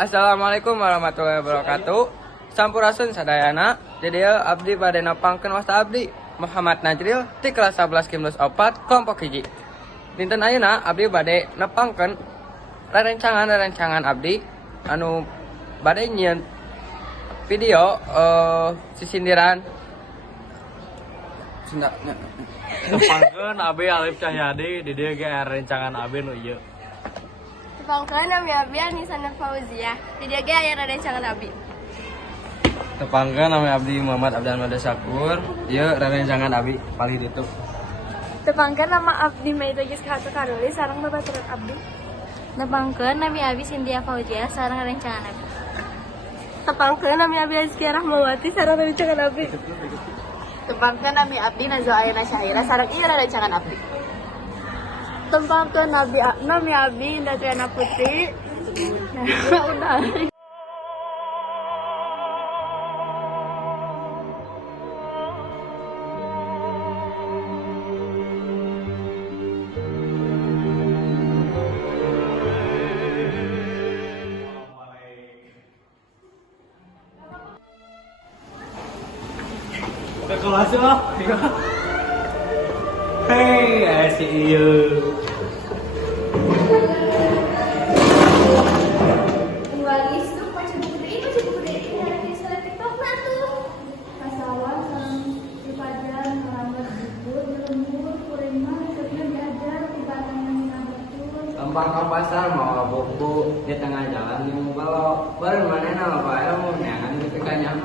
Assalamualaikum warahmatullahi wabarakatuh. Sampurasun sadayana. Jadi abdi bade napangkeun wasta abdi Muhammad Najril ti kelas 11 Kimlus 4 kelompok hiji. Dinten ayeuna abdi bade napangkeun rerencangan abdi anu bade nyieun video sisindiran Tepangkeun abi Alif Cahyadi di dieu ge rencangan abi nu ieu. Tepangkeun nami abi Anisana Fauzia. Di dieu ge aya rerencangan abi. Tepangkeun nama abdi Muhammad Abdan Mada Sakur. Ieu rerencangan abi palih ditu. Tepangkeun nama abdi Maida Giskatu Karuli sareng babaturan abdi. Tepangkeun nami abi Cynthia Fauzia sareng rerencangan abi. Tepangkeun nami abi Azkia Rahmawati sareng rerencangan abi. Tepangkeun nami abdi Nazwa Ayana Syahira sareng ieu rerencangan abdi. Tepangkeun nami abi Indah Triana Putri. Udah. Ke kelas lah. Hei, si ieu. Walis tuh baca buku deh ya di salah TikTok nah tuh. Pasawan sang dipajar melambat jujur lembur kurima hidupnya diajar tibatan yang betul. Lempar ke pasar mau buku di tengah jalan di kalau baru mana nama pak ilmu neangan di pikirnya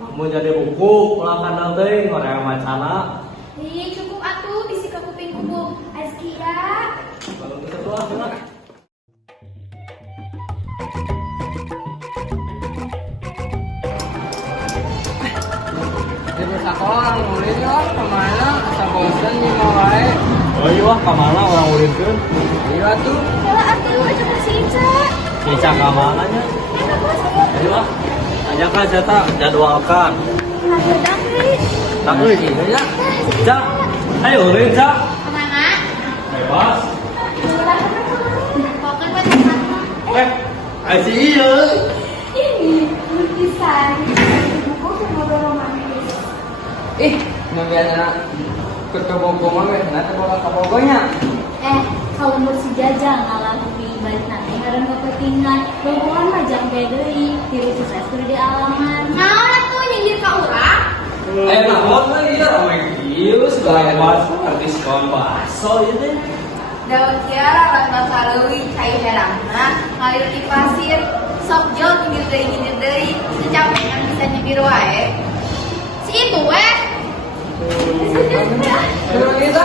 Mau jadi buku, ulah kandang teh, orang macana. Ih cukup atuh bisi ke kuping kubu Azkia. Kalau kita tuh lah. di sekolah nulis lah kemana asa bosan nih mau wae. Oh iya wah, kamana orang ulintkeun? Iya tuh Kalau atuh aja si Ica. Ica kamananya? Iya wah. Ajakan saya jadwalkan. Ayo dangri. Tapi ya Ica, ayo ulin Ica. Kemana? Bebas. Pokoknya macam-macam. Si iya. Ini lukisan buku sama romantis. biasanya ketemu mah nanti bola kabogonya. Kalau si Jajang alami balik nanti karena kepentingan lingkungan majang bederi tiru sukses di alaman. Nah, tuh nyindir ke urang. Namun lah iya ramai kieu segala Bakso, diskon bakso itu. Daun kiara rata kaleuwi cai herangna ngalir di pasir sok jol nyindir deui secapek yang bisa nyibir wae. Si itu weh. Terus kita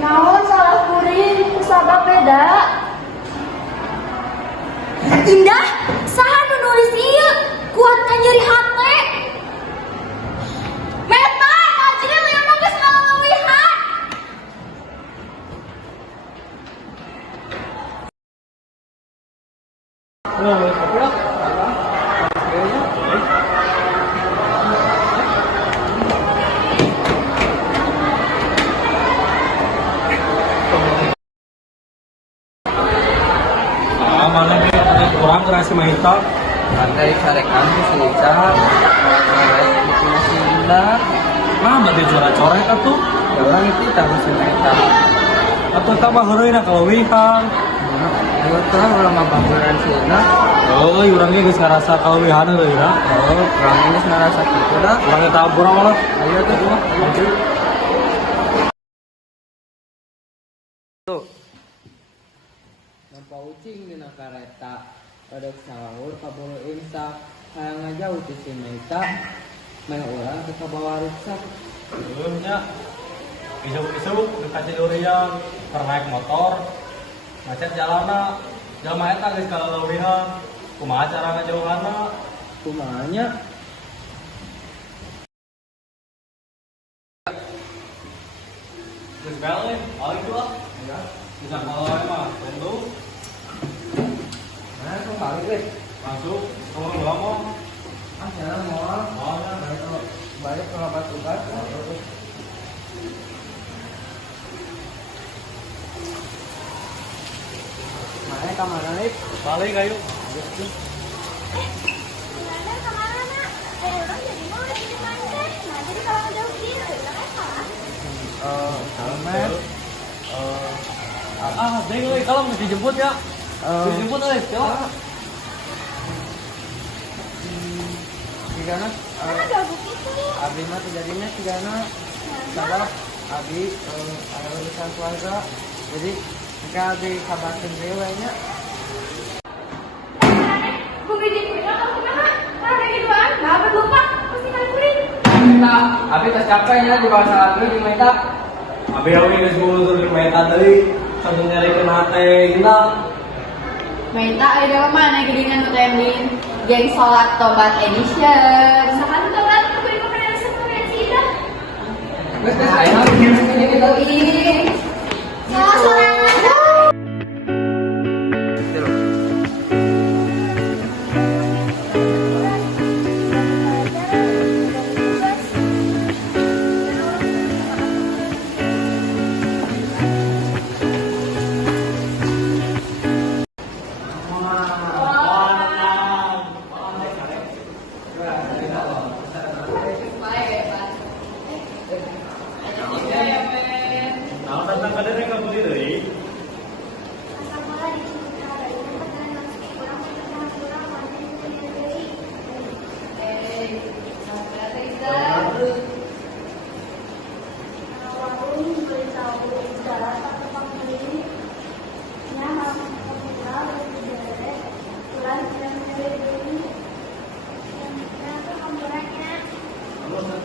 Naon salah kuring kusabab beda. Indah, saha nu nulis ieu? Kuatna nyeri hate. Meta, Najril yang mah geus ngalihat. Mana nih kurang kerasi mahita. pantai sarekan si Ica mulai masih indah. Berarti coret-coret atuh. Ya orang itu tak masih mereka. Atuh tambah heureuna kalau wihan. Dua tahun lama bangunan sini. Oh, urangnya geus ngarasa kawihan heureuna. Oh, orang ini ngerasa gitu dah. Urang eta ampura malah. Ayo tuh mah. Tuh. Nampak ucing dina kareta. Pada sahur kabul imsak. Hayang ngajauh di sini Ica. Main orang ke bawah rusak. Nya. Isuk-isuk dekat Cidurian, naik motor. Macet jalanna. Jalma eta geus kalalawihan. Kumaha cara ngajauhanna? Kumanya. Geus bel euy, al itu ah. Ya. Bisa kalau mah, tentu. Nah, kok balik deh. Masuk, kamu ngomong. Ah, jangan mau. Oh, ya. Baik, balik selamat tugas. Mana kemana nih? Balik ayo. Gimana kemana nak? Orang jadi mau di mana deh? Nah jadi kalau jauh gitu, udah apa? Salman. Deng euy, kalau mesti jemput ya. Dijemput euy, coba. Tigana. Mana gabung itu? Abdi mah terjadinya tigana. Sabab Abdi ada urusan keluarga. Jadi jika Abdi kabarin dewe nya. Bumi di mana? Kamu kemana? Mana lagi doang? Nggak apa lupa? Pasti kalkulin. Meta, Abdi tas capek nya di bawah salah dulu di Meta. Abi awi geus bulutur di meta deui. Sambil nyarikeun hate kita. Meta ada mana gedingan tuh Temlin? Geng sholat tobat edition. Sama tuh kan aku beli makanan rekomendasi itu. Geus aya ini kita. Ih, Salah sorangan dah. Nah, tentang kadang ka beli deui.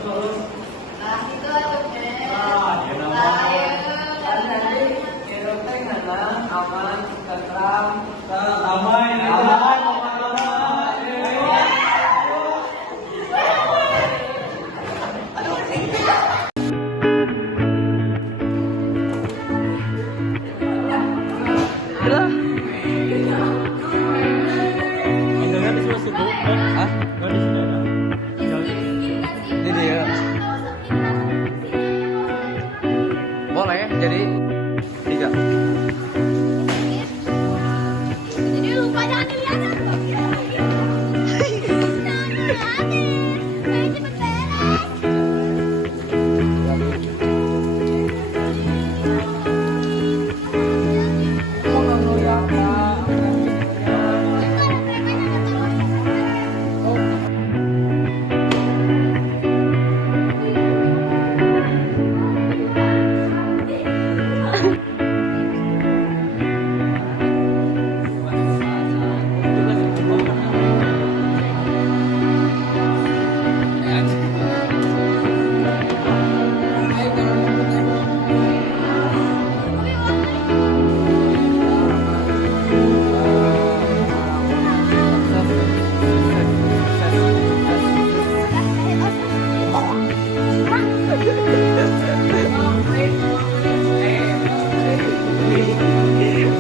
Terus. ah itu atuh men. Ah, ieu nama. Hidup teh nana aman, tentram, Damai, damai, damai. Enggak di sini suku. Hah? Enggak di sini ada. Ini dia. Boleh, jadi 3. Jadi lupa jangan dilihat. Cepet beres.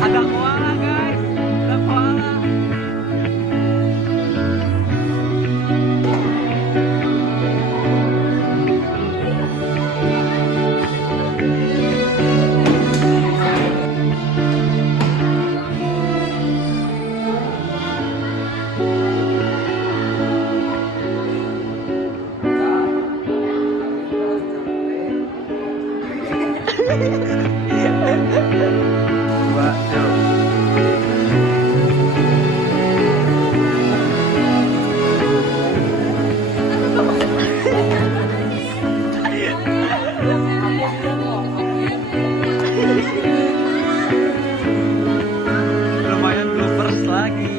Ada koala guys, ada koala. Dua, zero. Lumayan bloopers lagi.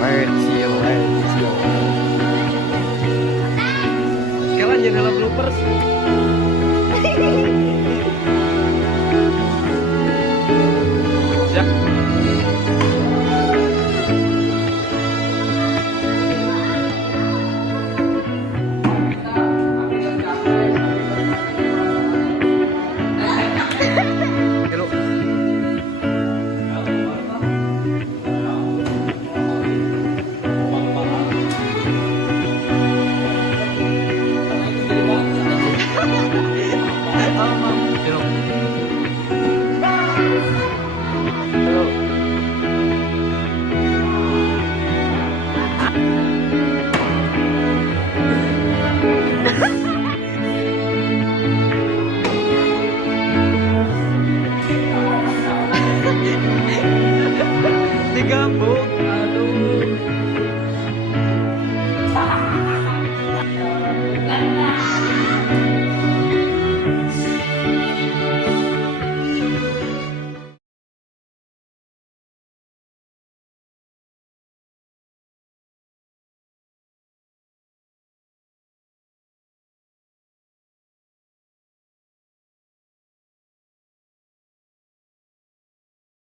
Let's go. Sekarang jendela bloopers. Siap. Hello. gabung